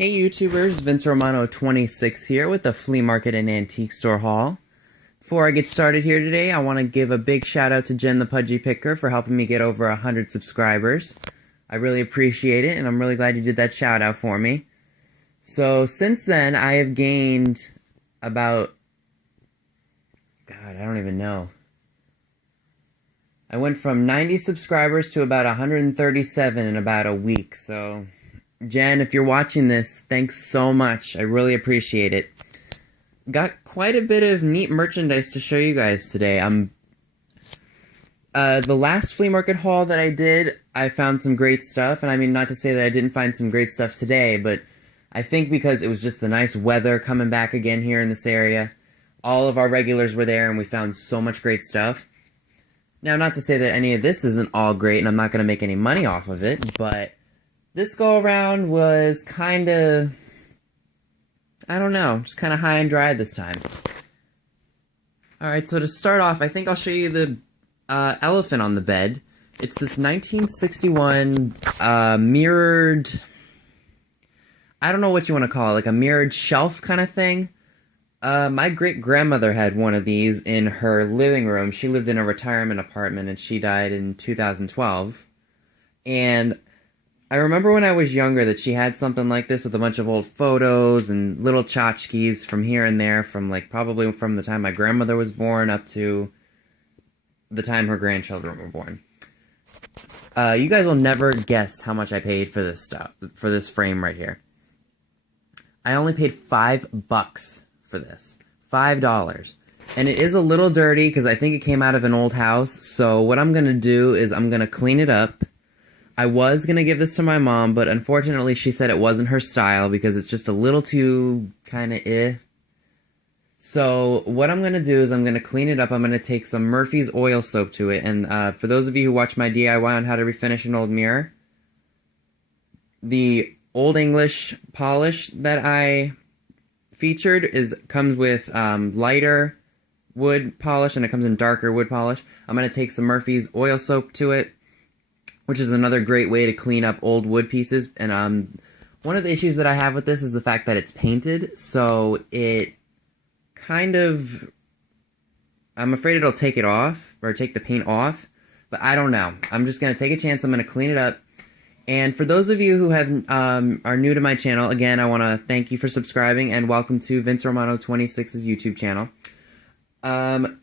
Hey YouTubers, Vince Romano 26 here with the Flea Market and Antique Store haul. Before I get started here today, I want to give a big shout out to Jen the Pudgy Picker for helping me get over 100 subscribers. I really appreciate it, and I'm really glad you did that shout out for me. So since then, I have gained about, God, I don't even know. I went from 90 subscribers to about 137 in about a week, so Jen, if you're watching this, thanks so much. I really appreciate it. Got quite a bit of neat merchandise to show you guys today. The last flea market haul that I did, I found some great stuff, and I mean, not to say that I didn't find some great stuff today, but I think because it was just the nice weather coming back again here in this area, all of our regulars were there, and we found so much great stuff. Now, not to say that any of this isn't all great, and I'm not going to make any money off of it, but this go-around was kind of, I don't know, just kind of high and dry this time. Alright, so to start off, I think I'll show you the elephant on the bed. It's this 1961 mirrored, I don't know what you want to call it, like a mirrored shelf kind of thing. My great-grandmother had one of these in her living room. She lived in a retirement apartment, and she died in 2012. And I remember when I was younger that she had something like this with a bunch of old photos and little tchotchkes from here and there, from like probably from the time my grandmother was born up to the time her grandchildren were born. You guys will never guess how much I paid for this stuff, for this frame right here. I only paid $5 for this. $5. And it is a little dirty because I think it came out of an old house. So what I'm going to do is I'm going to clean it up. I was going to give this to my mom, but unfortunately she said it wasn't her style because it's just a little too kind of So what I'm going to do is I'm going to clean it up. I'm going to take some Murphy's oil soap to it. And for those of you who watch my DIY on how to refinish an old mirror, the Old English polish that I featured comes with lighter wood polish, and it comes in darker wood polish. I'm going to take some Murphy's oil soap to it, which is another great way to clean up old wood pieces. And one of the issues that I have with this is the fact that it's painted, so it kind of, I'm afraid it'll take it off, or take the paint off, but I don't know. I'm just going to take a chance. I'm going to clean it up. And for those of you who are new to my channel, again, I want to thank you for subscribing, and welcome to Vince Romano 26's YouTube channel.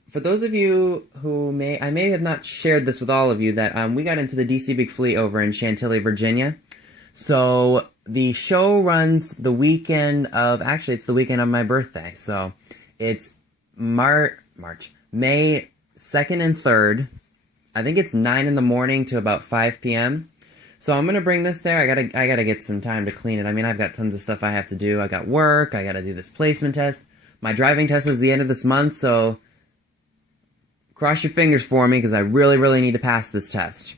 For those of you who I may have not shared this with all of you, that we got into the DC Big Flea over in Chantilly, Virginia. So the show runs the weekend of, actually it's the weekend of my birthday. So it's May 2nd and 3rd. I think it's 9 in the morning to about 5 p.m. So I'm gonna bring this there. I gotta get some time to clean it. I mean, I've got tons of stuff I have to do. I got work. I gotta do this placement test. My driving test is the end of this month, so cross your fingers for me because I really, really need to pass this test.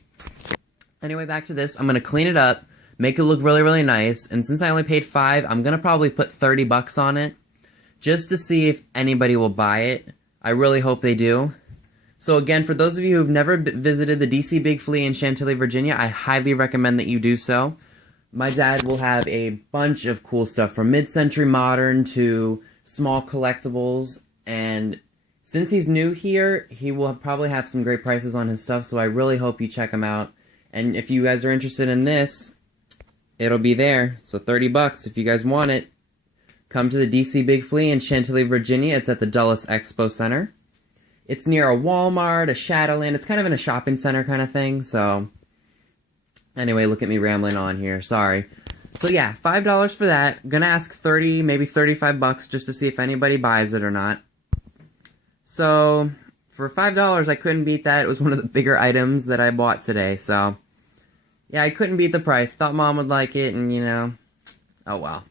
Anyway, back to this. I'm gonna clean it up, make it look really, really nice. And since I only paid $5, I'm gonna probably put $30 on it just to see if anybody will buy it. I really hope they do. So again, for those of you who've never visited the DC Big Flea in Chantilly, Virginia, I highly recommend that you do so. My dad will have a bunch of cool stuff from mid-century modern to small collectibles, and since he's new here, he will probably have some great prices on his stuff, so I really hope you check him out. And if you guys are interested in this, it'll be there. So $30 if you guys want it. Come to the DC Big Flea in Chantilly, Virginia. It's at the Dulles Expo Center. It's near a Walmart, a Shadowland. It's kind of in a shopping center kind of thing, so anyway, look at me rambling on here. Sorry. So yeah, $5 for that. I'm gonna ask 30, maybe $35 just to see if anybody buys it or not. So for $5, I couldn't beat that. It was one of the bigger items that I bought today, so yeah, I couldn't beat the price. Thought Mom would like it, and you know, oh well.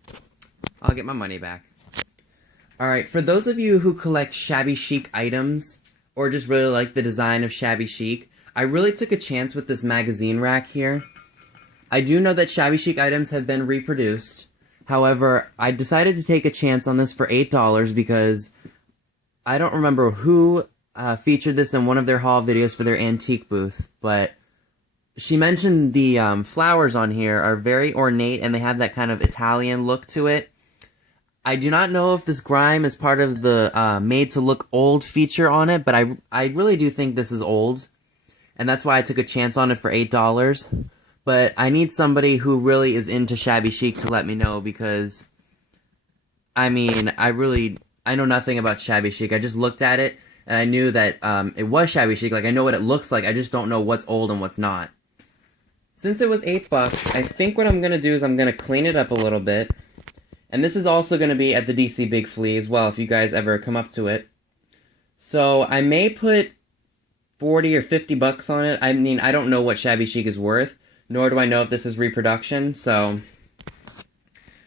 I'll get my money back. Alright, for those of you who collect shabby chic items, or just really like the design of shabby chic, I really took a chance with this magazine rack here. I do know that shabby chic items have been reproduced. However, I decided to take a chance on this for $8 because I don't remember who featured this in one of their haul videos for their antique booth, but she mentioned the flowers on here are very ornate and they have that kind of Italian look to it. I do not know if this grime is part of the made to look old feature on it, but I really do think this is old. And that's why I took a chance on it for $8. But I need somebody who really is into shabby chic to let me know, because, I mean, I know nothing about shabby chic. I just looked at it, and I knew that it was shabby chic. Like, I know what it looks like, I just don't know what's old and what's not. Since it was $8, I think what I'm going to do is I'm going to clean it up a little bit. And this is also going to be at the DC Big Flea as well, if you guys ever come up to it. So, I may put 40 or 50 bucks on it. I mean, I don't know what shabby chic is worth, nor do I know if this is reproduction, so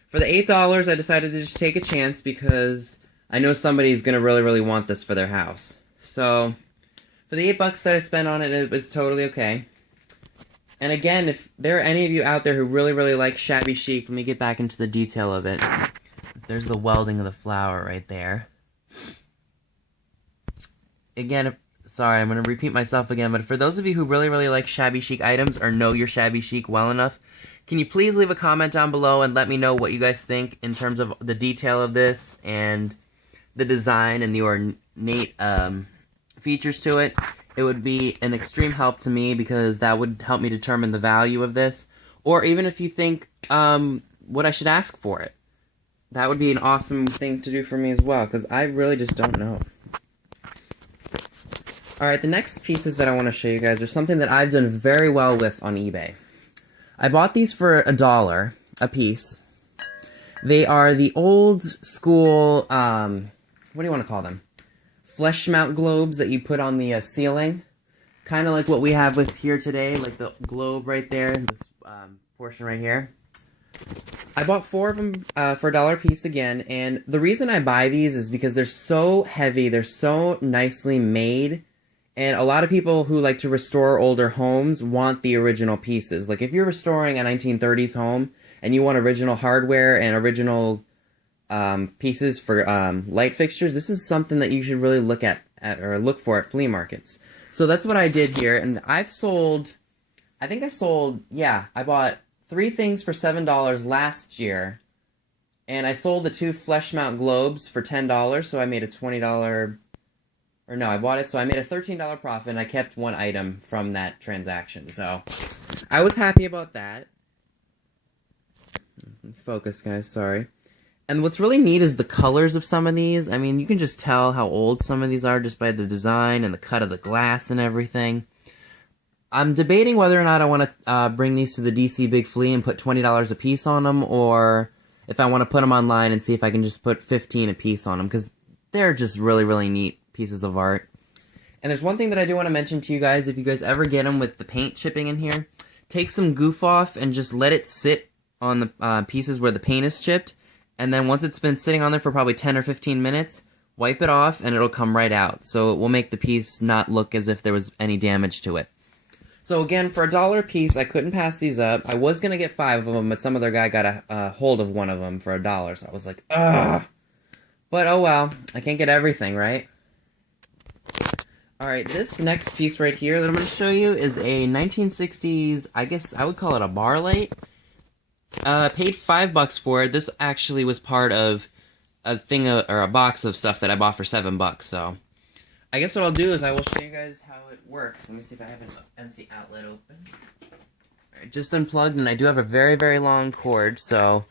for the $8, I decided to just take a chance because I know somebody's going to really want this for their house. So, for the $8 that I spent on it, it was totally okay. And again, if there are any of you out there who really like shabby chic, let me get back into the detail of it. There's the welding of the flower right there. Again, sorry, I'm going to repeat myself again, but for those of you who really like shabby chic items or know your shabby chic well enough, can you please leave a comment down below and let me know what you guys think in terms of the detail of this and the design and the ornate features to it. It would be an extreme help to me because that would help me determine the value of this. Or even if you think what I should ask for it. That would be an awesome thing to do for me as well, because I really just don't know. Alright, the next pieces that I want to show you guys are something that I've done very well with on eBay. I bought these for $1 a piece. They are the old school, what do you want to call them? Flesh mount globes that you put on the ceiling. Kind of like what we have with here today, like the globe right there, this portion right here. I bought 4 of them for $1 a piece again, and the reason I buy these is because they're so heavy, they're so nicely made, and a lot of people who like to restore older homes want the original pieces. Like if you're restoring a 1930s home, and you want original hardware and original pieces for light fixtures, this is something that you should really look at or look for at flea markets. So that's what I did here, and I bought 3 things for $7 last year, and I sold the 2 flesh mount globes for $10, so I made a $20, or no, I bought it, so I made a $13 profit, and I kept 1 item from that transaction, so I was happy about that. Focus, guys, sorry. And what's really neat is the colors of some of these. I mean, you can just tell how old some of these are just by the design and the cut of the glass and everything. I'm debating whether or not I want to bring these to the DC Big Flea and put $20 a piece on them, or if I want to put them online and see if I can just put $15 a piece on them, because they're just really neat pieces of art. And there's one thing that I do want to mention to you guys. If you guys ever get them with the paint chipping in here, take some goof off and just let it sit on the pieces where the paint is chipped. And then once it's been sitting on there for probably 10 or 15 minutes, wipe it off and it'll come right out. So it will make the piece not look as if there was any damage to it. So again, for $1 a piece, I couldn't pass these up. I was going to get 5 of them, but some other guy got a hold of one of them for $1. So I was like, ugh. But oh well, I can't get everything, right? Alright, this next piece right here that I'm going to show you is a 1960s, I guess I would call it a bar light. Paid $5 for it. This actually was part of a thing or a box of stuff that I bought for $7. So I guess what I'll do is I will show you guys how it works. Let me see if I have an empty outlet open. Alright, just unplugged, and I do have a very long cord. So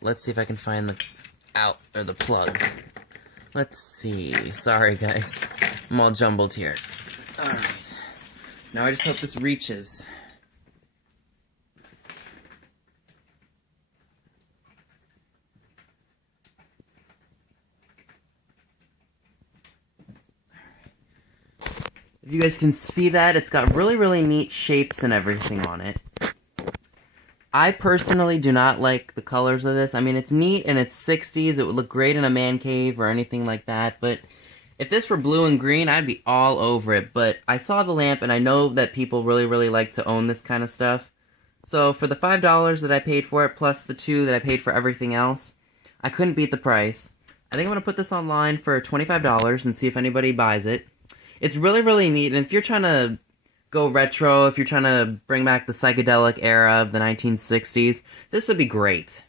let's see if I can find the plug. Let's see. Sorry guys, I'm all jumbled here. Alright, now I just hope this reaches. If you guys can see that, it's got really neat shapes and everything on it. I personally do not like the colors of this. I mean, it's neat and it's 60s. It would look great in a man cave or anything like that. But if this were blue and green, I'd be all over it. But I saw the lamp, and I know that people really like to own this kind of stuff. So for the $5 that I paid for it, plus the $2 that I paid for everything else, I couldn't beat the price. I think I'm going to put this online for $25 and see if anybody buys it. It's really neat, and if you're trying to go retro, if you're trying to bring back the psychedelic era of the 1960s, this would be great.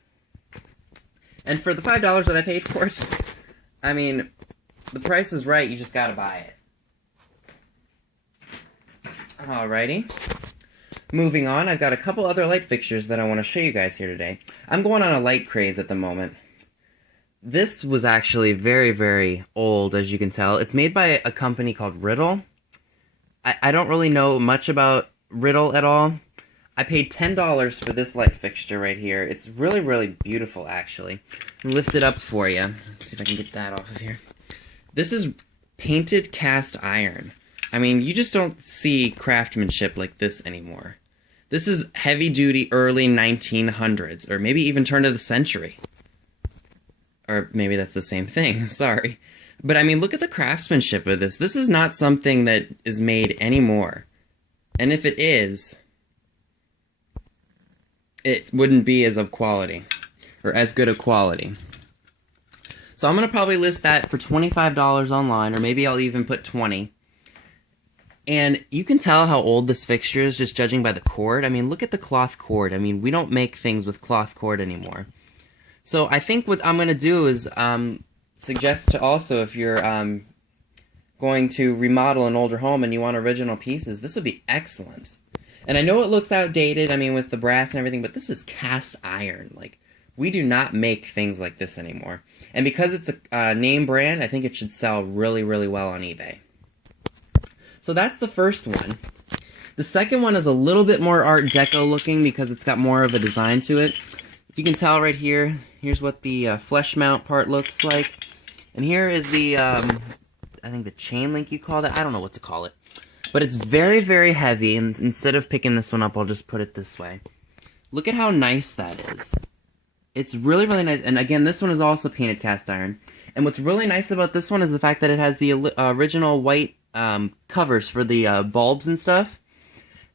And for the $5 that I paid for it, I mean, the price is right, you just gotta buy it. Alrighty. Moving on, I've got a couple other light fixtures that I want to show you guys here today. I'm going on a light craze at the moment. This was actually very, very old, as you can tell. It's made by a company called Riddle. I don't really know much about Riddle at all. I paid $10 for this light fixture right here. It's really, really beautiful, actually. I'll lift it up for you. Let's see if I can get that off of here. This is painted cast iron. I mean, you just don't see craftsmanship like this anymore. This is heavy-duty early 1900s, or maybe even turn of the century. Or maybe that's the same thing, sorry. But I mean, look at the craftsmanship of this. This is not something that is made anymore. And if it is, it wouldn't be as of quality, or as good a quality. So I'm going to probably list that for $25 online, or maybe I'll even put $20. And you can tell how old this fixture is just judging by the cord. I mean, look at the cloth cord. I mean, we don't make things with cloth cord anymore. So I think what I'm going to do is suggest to also, if you're going to remodel an older home and you want original pieces, this would be excellent. And I know it looks outdated, I mean, with the brass and everything, but this is cast iron. Like, we do not make things like this anymore. And because it's a name brand, I think it should sell really, really well on eBay. So that's the first one. The second one is a little bit more Art Deco looking because it's got more of a design to it. If you can tell right here, here's what the flesh mount part looks like. And here is the, I think the chain link you call that. I don't know what to call it. But it's very, very heavy, and instead of picking this one up, I'll just put it this way. Look at how nice that is. It's really, really nice. And again, this one is also painted cast iron. And what's really nice about this one is the fact that it has the original white covers for the bulbs and stuff.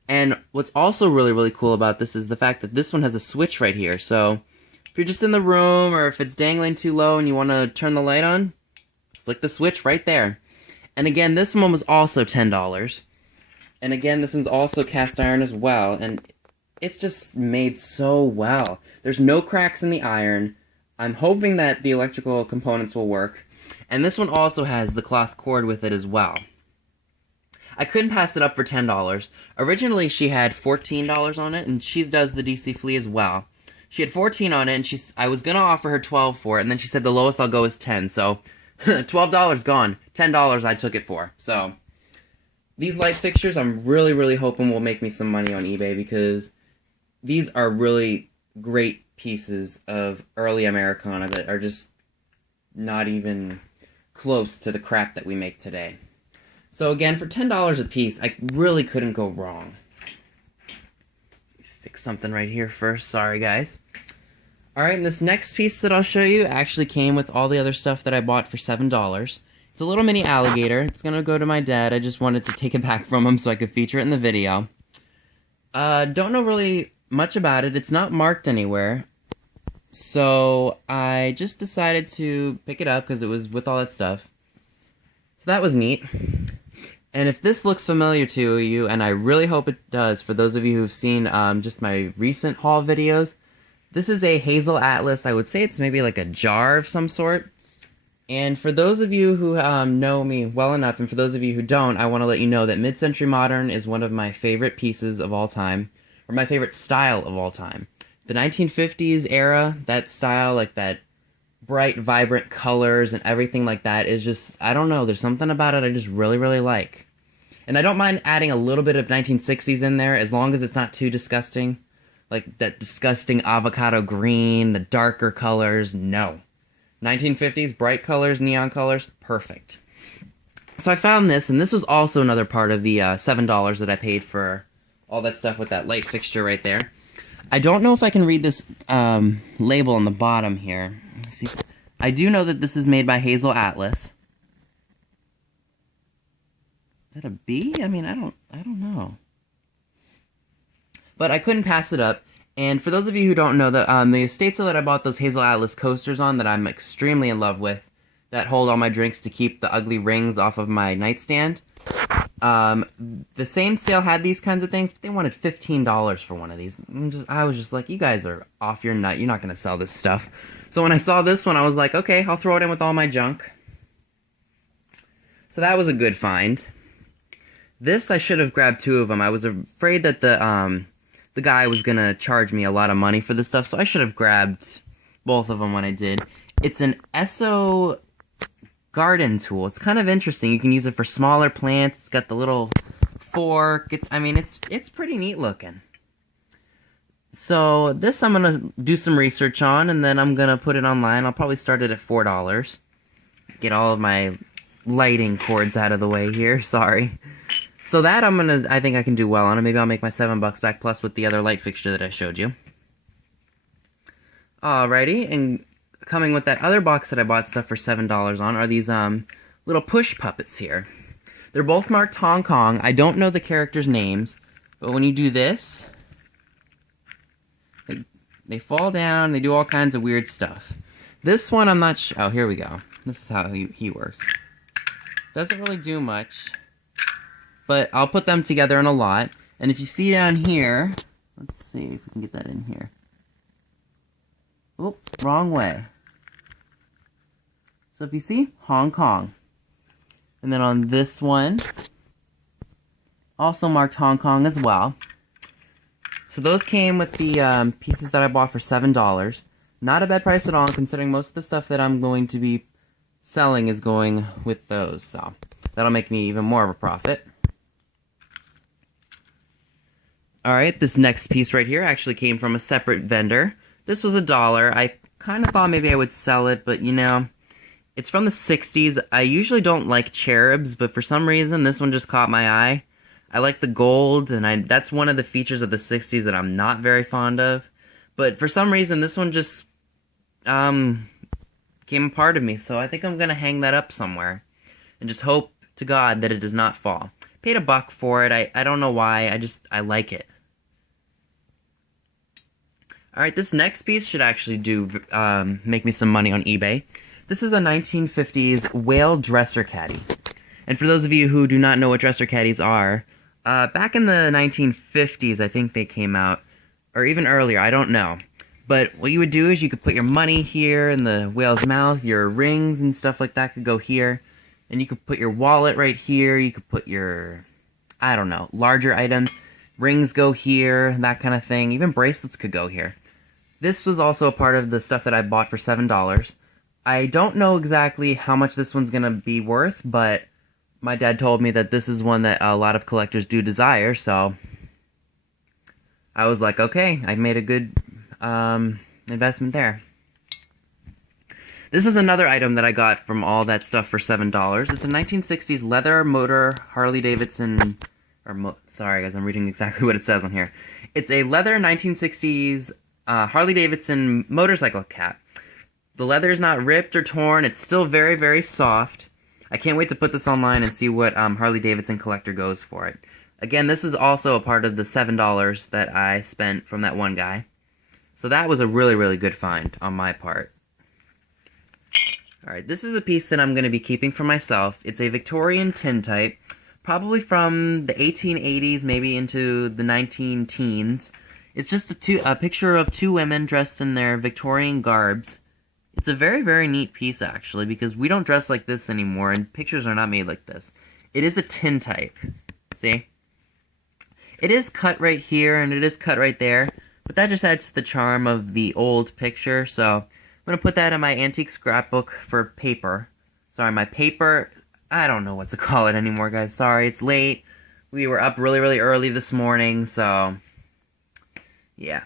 And what's also really, really cool about this is the fact that this one has a switch right here. So if you're just in the room, or if it's dangling too low and you want to turn the light on, flick the switch right there. And again, this one was also $10. And again, this one's also cast iron as well. And it's just made so well. There's no cracks in the iron. I'm hoping that the electrical components will work. And this one also has the cloth cord with it as well. I couldn't pass it up for $10. Originally, she had $14 on it, and she does the DC Flea as well. She had $14 on it, and I was going to offer her $12 for it, and then she said the lowest I'll go is $10. So, $12 gone. $10 I took it for. So, these light fixtures, I'm really, really hoping will make me some money on eBay, because these are really great pieces of early Americana that are just not even close to the crap that we make today. So again, for $10 a piece, I really couldn't go wrong. Fix something right here first, sorry guys. Alright, and this next piece that I'll show you actually came with all the other stuff that I bought for $7. It's a little mini alligator. It's gonna go to my dad. I just wanted to take it back from him so I could feature it in the video. Don't know really much about it. It's not marked anywhere. So I just decided to pick it up because it was with all that stuff. So that was neat. And if this looks familiar to you, and I really hope it does, for those of you who've seen just my recent haul videos, this is a Hazel Atlas. I would say it's maybe like a jar of some sort. And for those of you who know me well enough, and for those of you who don't, I want to let you know that Mid-Century Modern is one of my favorite pieces of all time, or my favorite style of all time. The 1950s era, that style, like that bright, vibrant colors and everything like that is just, I don't know, there's something about it I just really, really like. And I don't mind adding a little bit of 1960s in there, as long as it's not too disgusting. Like that disgusting avocado green, the darker colors, no. 1950s, bright colors, neon colors, perfect. So I found this, and this was also another part of the $7 that I paid for all that stuff with that light fixture right there. I don't know if I can read this label on the bottom here. Let's see. I do know that this is made by Hazel Atlas. Is that a B? I mean, I don't know. But I couldn't pass it up. And for those of you who don't know, the estate sale that I bought those Hazel Atlas coasters on that I'm extremely in love with, that hold all my drinks to keep the ugly rings off of my nightstand, The same sale had these kinds of things, but they wanted $15 for one of these. I was just like, you guys are off your nut. You're not going to sell this stuff. So when I saw this one, I was like, okay, I'll throw it in with all my junk. So that was a good find. This, I should have grabbed 2 of them. I was afraid that the guy was going to charge me a lot of money for this stuff, so I should have grabbed both of them when I did. It's an Esso garden tool. It's kind of interesting. You can use it for smaller plants. It's got the little fork. It's pretty neat looking. So this I'm going to do some research on, and then I'm going to put it online. I'll probably start it at $4. Get all of my lighting cords out of the way here. Sorry. So that I think I can do well on it. Maybe I'll make my $7 back plus with the other light fixture that I showed you. Alrighty, and coming with that other box that I bought stuff for $7 on are these little push puppets here. They're both marked Hong Kong. I don't know the characters' names, but when you do this, they fall down, they do all kinds of weird stuff. This one I'm not sure. Oh, here we go. This is how he works. Doesn't really do much, but I'll put them together in a lot. And if you see down here, let's see if we can get that in here. Oop, wrong way. So if you see, Hong Kong. And then on this one, also marked Hong Kong as well. So those came with the pieces that I bought for $7. Not a bad price at all, considering most of the stuff that I'm going to be selling is going with those. So that'll make me even more of a profit. Alright, this next piece right here actually came from a separate vendor. This was $1. I kind of thought maybe I would sell it, but you know, it's from the 60s. I usually don't like cherubs, but for some reason this one just caught my eye. I like the gold, and that's one of the features of the 60s that I'm not very fond of. But for some reason this one just came a part of me, so I think I'm going to hang that up somewhere. And just hope to God that it does not fall. Paid $1 for it. I don't know why, I like it. Alright, this next piece should actually make me some money on eBay. This is a 1950s whale dresser caddy. And for those of you who do not know what dresser caddies are, back in the 1950s, I think they came out, or even earlier, I don't know. But what you would do is you could put your money here in the whale's mouth, your rings and stuff like that could go here, and you could put your wallet right here, you could put your, I don't know, larger items, rings go here, that kind of thing, even bracelets could go here. This was also a part of the stuff that I bought for $7. I don't know exactly how much this one's going to be worth, but my dad told me that this is one that a lot of collectors do desire, so I was like, okay, I made a good investment there. This is another item that I got from all that stuff for $7. It's a 1960s leather motor Harley Davidson, sorry guys, I'm reading exactly what it says on here. It's a leather 1960s Harley Davidson motorcycle cap. The leather is not ripped or torn. It's still very, very soft. I can't wait to put this online and see what Harley Davidson collector goes for it. Again, this is also a part of the $7 that I spent from that one guy. So that was a really, really good find on my part. Alright, this is a piece that I'm going to be keeping for myself. It's a Victorian tintype, probably from the 1880s, maybe into the 19-teens. It's just a picture of 2 women dressed in their Victorian garbs. It's a very, very neat piece, actually, because we don't dress like this anymore, and pictures are not made like this. It is a tintype. See? It is cut right here, and it is cut right there, but that just adds to the charm of the old picture, so I'm going to put that in my antique scrapbook for paper. Sorry, my paper, I don't know what to call it anymore, guys. Sorry, it's late. We were up really, really early this morning, so yeah.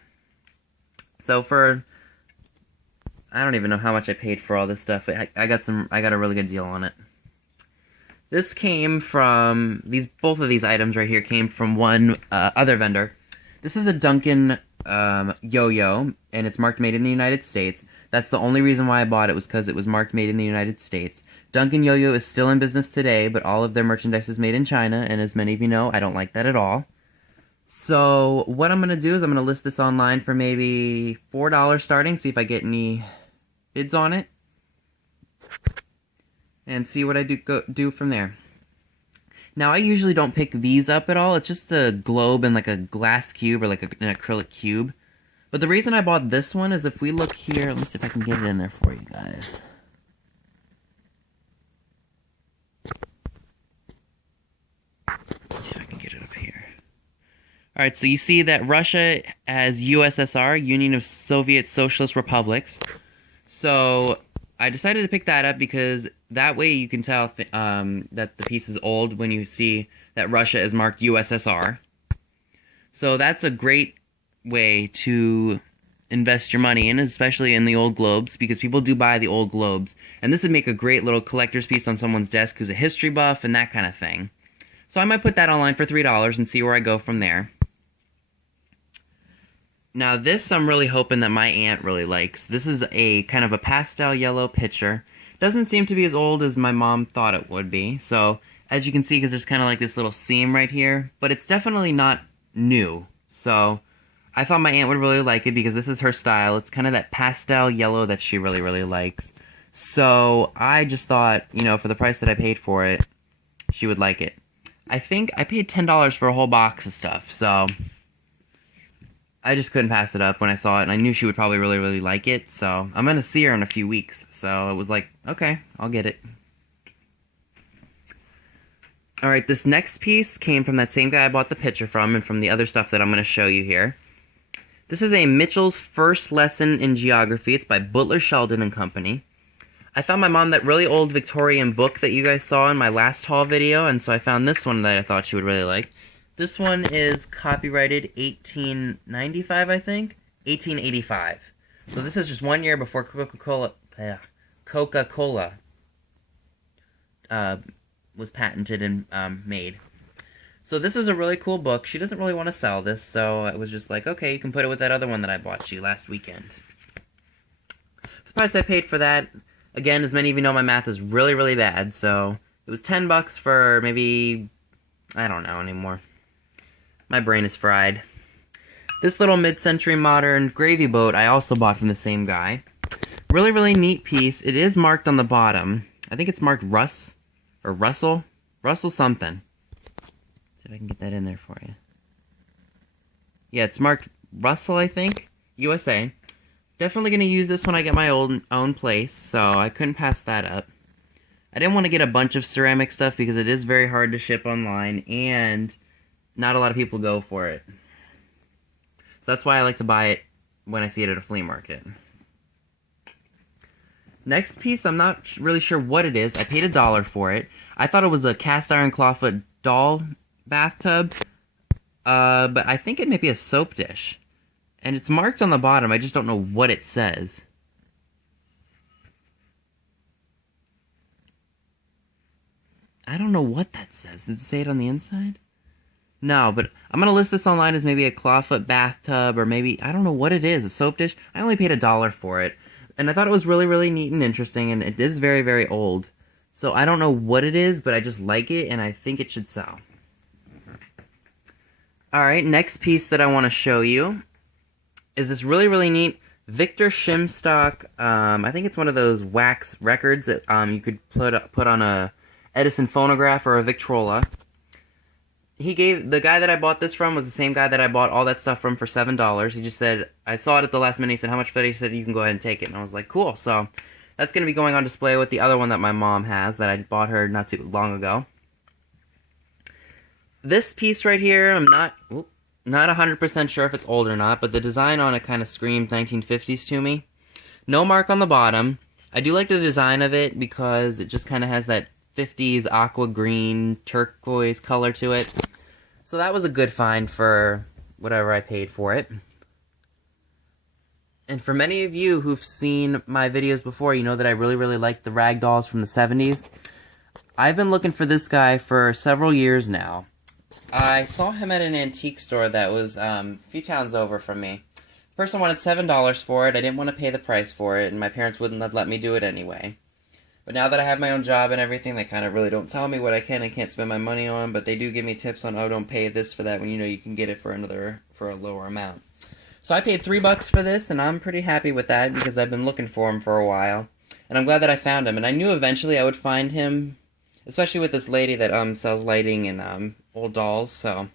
So for, I don't even know how much I paid for all this stuff. I got a really good deal on it. This came from, both of these items right here came from one other vendor. This is a Duncan yo-yo, and it's marked made in the United States. That's the only reason why I bought it, was because it was marked made in the United States. Duncan yo-yo is still in business today, but all of their merchandise is made in China, and as many of you know, I don't like that at all. So what I'm going to do is I'm going to list this online for maybe $4 starting, see if I get any bids on it, and see what I do from there. Now, I usually don't pick these up at all. It's just a globe and like a glass cube or like an acrylic cube. But the reason I bought this one is if we look here, let me see if I can get it in there for you guys. Let's see if I can get it up here. Alright, so you see that Russia has USSR, Union of Soviet Socialist Republics. So I decided to pick that up because that way you can tell that the piece is old when you see that Russia is marked USSR. So that's a great way to invest your money in, especially in the old globes, because people do buy the old globes. And this would make a great little collector's piece on someone's desk who's a history buff and that kind of thing. So I might put that online for $3 and see where I go from there. Now this I'm really hoping that my aunt really likes. This is a kind of a pastel yellow pitcher. Doesn't seem to be as old as my mom thought it would be. So as you can see, because there's kind of like this little seam right here, but it's definitely not new. So I thought my aunt would really like it because this is her style. It's kind of that pastel yellow that she really, really likes. So I just thought, you know, for the price that I paid for it, she would like it. I think I paid $10 for a whole box of stuff, so I just couldn't pass it up when I saw it, and I knew she would probably really, really like it, so I'm gonna see her in a few weeks, so it was like, okay, I'll get it. Alright, this next piece came from that same guy I bought the picture from, and from the other stuff that I'm gonna show you here. This is a Mitchell's First Lesson in Geography. It's by Butler Sheldon and Company. I found my mom that really old Victorian book that you guys saw in my last haul video, and so I found this one that I thought she would really like. This one is copyrighted 1895, I think? 1885. So this is just 1 year before Coca-Cola was patented and made. So this is a really cool book. She doesn't really want to sell this, so I was just like, okay, you can put it with that other one that I bought you last weekend. The price I paid for that, again, as many of you know, my math is really, really bad, so it was $10 for maybe, I don't know anymore. My brain is fried. This little mid-century modern gravy boat I also bought from the same guy. Really, really neat piece. It is marked on the bottom. I think it's marked Russ, or Russell. Russell something. See if I can get that in there for you. Yeah, it's marked Russell, I think. USA. Definitely going to use this when I get my own place, so I couldn't pass that up. I didn't want to get a bunch of ceramic stuff because it is very hard to ship online, and not a lot of people go for it. So that's why I like to buy it when I see it at a flea market. Next piece, I'm not really sure what it is. I paid $1 for it. I thought it was a cast iron clawfoot doll bathtub, but I think it may be a soap dish. And it's marked on the bottom, I just don't know what it says. I don't know what that says. Did it say it on the inside? No, but I'm going to list this online as maybe a clawfoot bathtub, or maybe, I don't know what it is, a soap dish. I only paid $1 for it. And I thought it was really, really neat and interesting, and it is very, very old. So I don't know what it is, but I just like it, and I think it should sell. Alright, next piece that I want to show you is this really, really neat Victor Shimstock. I think it's one of those wax records that you could put on a Edison phonograph or a Victrola. The guy that I bought this from was the same guy that I bought all that stuff from for $7. He just said, I saw it at the last minute, he said, how much for it? He said, you can go ahead and take it. And I was like, cool. So that's going to be going on display with the other one that my mom has that I bought her not too long ago. This piece right here, I'm not 100% sure if it's old or not, but the design on it kind of screamed 1950s to me. No mark on the bottom. I do like the design of it because it just kind of has that 50s aqua green turquoise color to it. So that was a good find for whatever I paid for it. And for many of you who've seen my videos before, you know that I really, really like the rag dolls from the 70s. I've been looking for this guy for several years now. I saw him at an antique store that was a few towns over from me. The person wanted $7 for it. I didn't want to pay the price for it, and my parents wouldn't have let me do it anyway. But now that I have my own job and everything, they kind of really don't tell me what I can and can't spend my money on, but they do give me tips on, oh, don't pay this for that when you know you can get it for a lower amount. So I paid $3 for this, and I'm pretty happy with that because I've been looking for him for a while. And I'm glad that I found him, and I knew eventually I would find him, especially with this lady that sells lighting and old dolls. So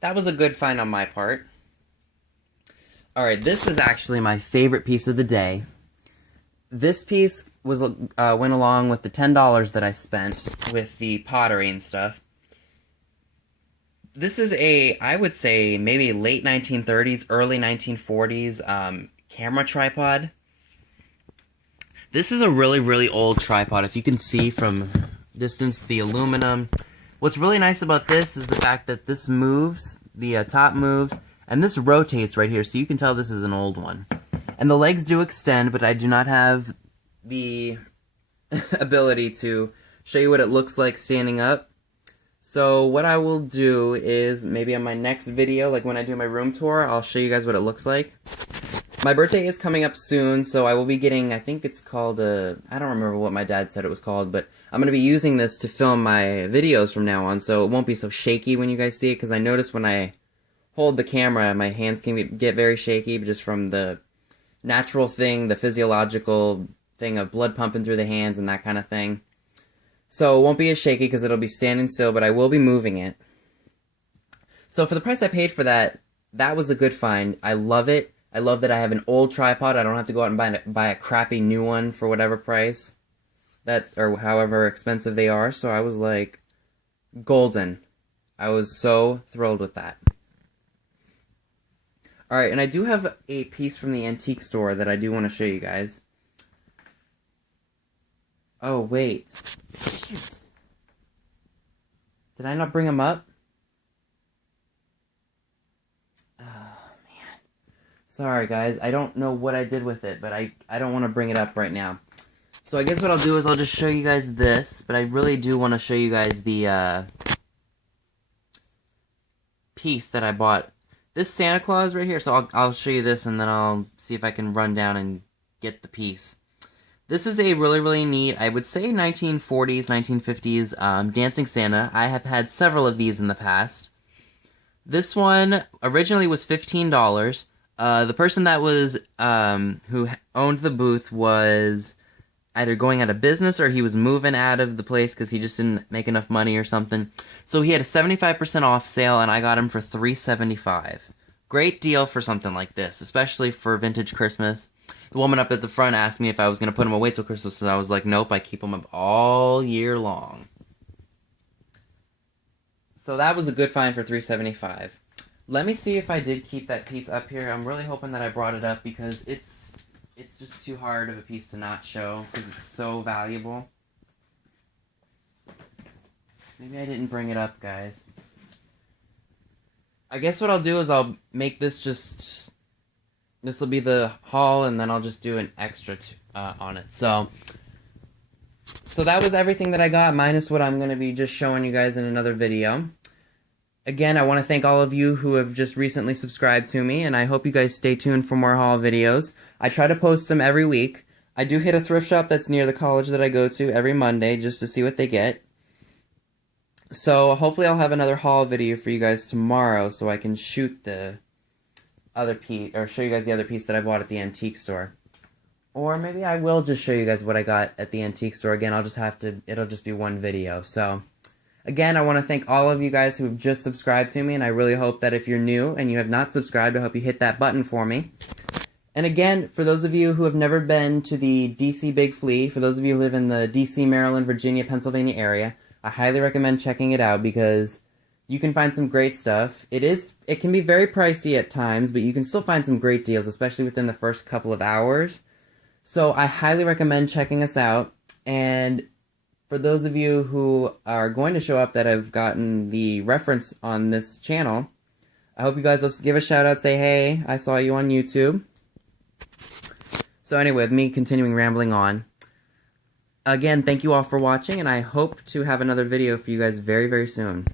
that was a good find on my part. All right, this is actually my favorite piece of the day. This piece was went along with the $10 that I spent with the pottery and stuff. This is I would say, maybe late 1930s, early 1940s camera tripod. This is a really, really old tripod. If you can see from distance, the aluminum. What's really nice about this is the fact that this moves, the top moves, and this rotates right here, so you can tell this is an old one. And the legs do extend, but I do not have the ability to show you what it looks like standing up. So what I will do is, maybe on my next video, like when I do my room tour, I'll show you guys what it looks like. My birthday is coming up soon, so I will be getting, I think it's called I don't remember what my dad said it was called, but I'm going to be using this to film my videos from now on, so it won't be so shaky when you guys see it, because I notice when I hold the camera, my hands can get very shaky, just from the natural thing, the physiological thing of blood pumping through the hands and that kind of thing. So it won't be as shaky because it'll be standing still, but I will be moving it. So for the price I paid for that, that was a good find. I love it. I love that I have an old tripod. I don't have to go out and buy a crappy new one for whatever price or however expensive they are. So I was like, golden. I was so thrilled with that. Alright, and I do have a piece from the antique store that I do want to show you guys. Oh, wait. Shoot. Did I not bring them up? Oh, man. Sorry, guys. I don't know what I did with it, but I don't want to bring it up right now. So I guess what I'll do is I'll just show you guys this, but I really do want to show you guys the piece that I bought. This Santa Claus right here, so I'll show you this and then I'll see if I can run down and get the piece. This is a really, really neat, I would say 1940s, 1950s dancing Santa. I have had several of these in the past. This one originally was $15. The person that was, who owned the booth was either going out of business or he was moving out of the place because he just didn't make enough money or something. So he had a 75% off sale and I got him for $3.75. Great deal for something like this, especially for vintage Christmas. The woman up at the front asked me if I was going to put them away till Christmas, and I was like, nope, I keep them up all year long. So that was a good find for $3.75. Let me see if I did keep that piece up here. I'm really hoping that I brought it up because it's just too hard of a piece to not show because it's so valuable. Maybe I didn't bring it up, guys. I guess what I'll do is I'll make this just... This will be the haul, and then I'll just do an extra on it. So that was everything that I got, minus what I'm going to be just showing you guys in another video. Again, I want to thank all of you who have just recently subscribed to me, and I hope you guys stay tuned for more haul videos. I try to post them every week. I do hit a thrift shop that's near the college that I go to every Monday just to see what they get. So hopefully I'll have another haul video for you guys tomorrow so I can shoot the other piece, or show you guys the other piece that I bought at the antique store. Or maybe I will just show you guys what I got at the antique store. Again, it'll just be one video. So, again, I want to thank all of you guys who have just subscribed to me, and I really hope that if you're new and you have not subscribed, I hope you hit that button for me. And again, for those of you who have never been to the DC Big Flea, for those of you who live in the DC, Maryland, Virginia, Pennsylvania area, I highly recommend checking it out because you can find some great stuff. It can be very pricey at times, but you can still find some great deals, especially within the first couple of hours. So I highly recommend checking us out. And for those of you who are going to show up that have gotten the reference on this channel, I hope you guys will give a shout out, say, hey, I saw you on YouTube. So anyway, with me continuing rambling on, again, thank you all for watching, and I hope to have another video for you guys very, very soon.